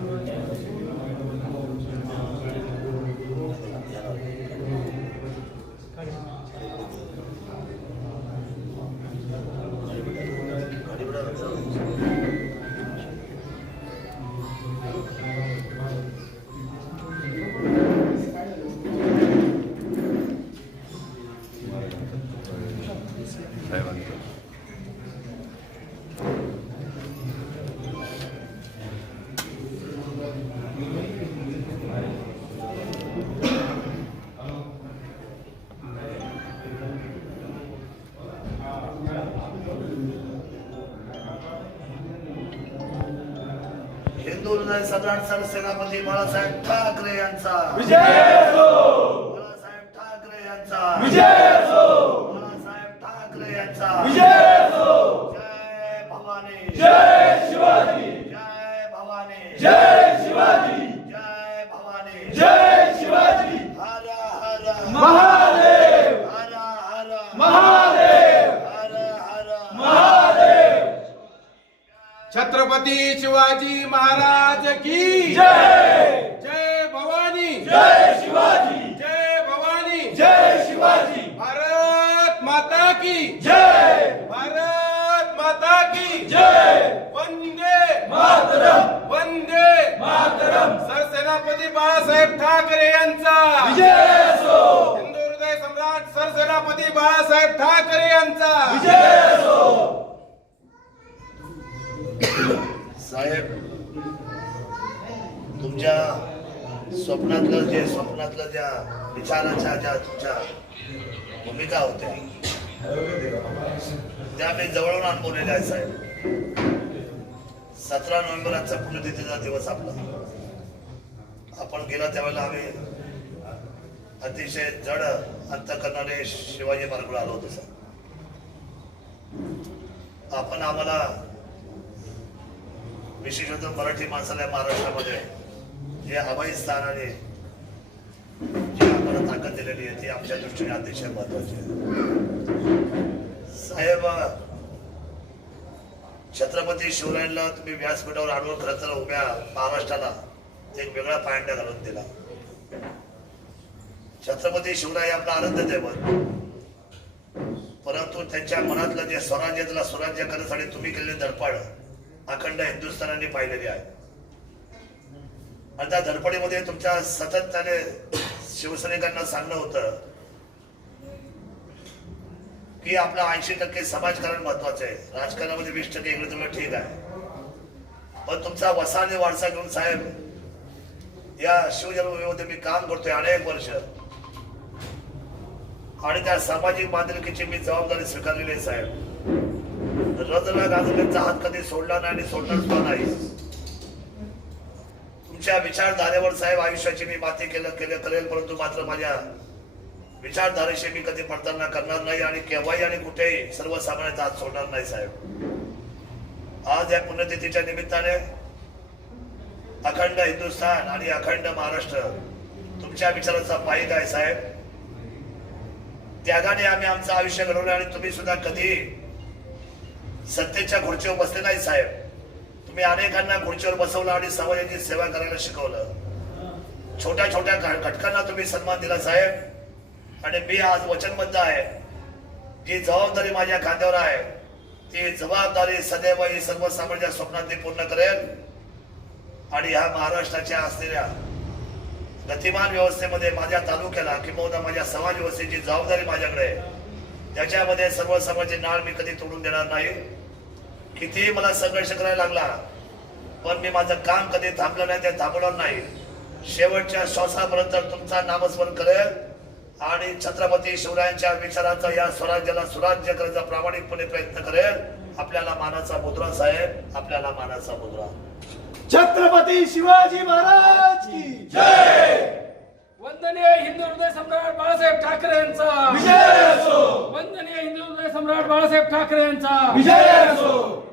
Thank you. Hindu हृदय सम्राट सरसेनापती बाळासाहेब ठाकरे यांचा. विजय बाळासाहेब ठाकरे यांचा. विजय बाळासाहेब ठाकरे यांचा विजय हो जय भवानी जय शिवाजी जय भवानी जय शिवाजी जय भवानी जय शिवाजी हर हर महादेव हर हर महादेव हर हर महादेव छत्रपती शिवाजी महाराज की जय! जय भवानी! जय शिवाजी! जय भवानी! जय शिवाजी! भारत माता की! जय! भारत माता की! जय! वंदे! मातरम! वंदे! मातरम! सरसेनापती बाळासाहेब ठाकरे यांचा! विजय हिंदू हृदय सम्राट सरसेनापती बाळासाहेब ठाकरे यांचा! विजय हो साहेब तुमच्या स्वप्नातलं जे स्वप्नातलं ज्या विचाराच्या ज्या तुमच्या भूमिका होत्या त्या मी जवळून अनुभवलेल्या आहे साहेब. सतरा नोव्हेंबरचा पुण्यतिथीचा दिवस आपला. आपण गेला त्यावेळेला आम्ही अतिशय जड अंत करणारे शिवाजी मार्गावर आलो होतो सर आपण आम्हाला विशेषतः मराठी माणसाला महाराष्ट्रामध्ये जे हवाई स्थानाने जी आम्हाला ताकद दिलेली आहे ती आमच्या दृष्टीने अतिशय महत्वाची आहे. साहेब छत्रपती शिवरायांना तुम्ही व्यासपीठावर आणून खरं तर उभ्या महाराष्ट्राला एक वेगळा पायंडा घालून दिला. छत्रपती शिवराय आपला आनंद दैवत. परंतु त्यांच्या मनातलं जे स्वराज्यातला स्वराज्य करण्यासाठी तुम्ही केलेले धडपड अखंड हिंदुस्थानाने पाहिलेली आहे. आणि त्या धडपडीमध्ये तुमच्या सतत त्याने शिवसैनिकांना सांगणं होतं की आपला ऐंशी टक्के समाजकारण महत्वाचं आहे. राजकारणामध्ये वीस टक्के इकडे तुम्ही ठीक आहे. पण तुमचा वसा आणि वारसा घेऊन साहेब या शिवजन्मभूमीमध्ये मी काम करतोय अनेक वर्ष. आणि त्या सामाजिक बांधिलकीची मी जबाबदारी स्वीकारलेली आहे साहेब. रजला गाजलेचा हात कधी सोडला नाही आणि सोडणार सुद्धा नाही तुमच्या विचारधारेवर साहेब आयुष्याची मी माती केलं केलं करेल परंतु मात्र माझ्या विचारधारेशी मी कधी पडताना करणार नाही आणि केव्हाही आणि कुठेही सर्वसामान्यांचा हात सोडणार नाही साहेब. आज या पुण्यतिथीच्या निमित्ताने अखंड हिंदुस्थान आणि अखंड महाराष्ट्र तुमच्या विचाराचा पायिक आहे साहेब. त्यागाने आम्ही आमचं आयुष्य घडवलं आणि तुम्ही सुद्धा कधी सत्तेच्या खुर्चीवर बसले नाही साहेब. तुम्ही अनेकांना खुर्चीवर बसवलं आणि समाजाची सेवा करायला शिकवलं. छोट्या छोट्या घटकांना तुम्ही सन्मान दिला साहेब. आणि मी आज वचनबद्ध आहे. जी जबाबदारी माझ्या खांद्यावर आहे ती जबाबदारी सदैव ही सर्वसामान्य स्वप्नात पूर्ण करेल. आणि ह्या महाराष्ट्राच्या असलेल्या गतिमान व्यवस्थेमध्ये माझ्या तालुक्याला किंवा माझ्या समाज व्यवस्थेची जबाबदारी माझ्याकडे आहे. त्याच्यामध्ये सर्वसमाजाची नाळ मी कधी तोडून देणार नाही. कितीही मला संघर्ष करायला लागला पण मी माझं काम कधी थांबलं नाही ते थांबवणार नाही. शेवटच्या श्वासापर्यंत तुमचा नामस्मरण करेल आणि छत्रपती शिवरायांच्या विचाराचा या स्वराज्याला सुराज्य करायचा प्रामाणिकपणे प्रयत्न करेल. आपल्याला मानाचा मुद्रा साहेब. आपल्याला मानाचा मुद्रा. छत्रपती शिवाजी महाराज की जय! वंदनीय हिंदू हृदय सम्राट बाळासाहेब ठाकरे यांचा विजय असो वंदनीय हिंदू हृदय सम्राट बाळासाहेब ठाकरे यांचा. विजय असो.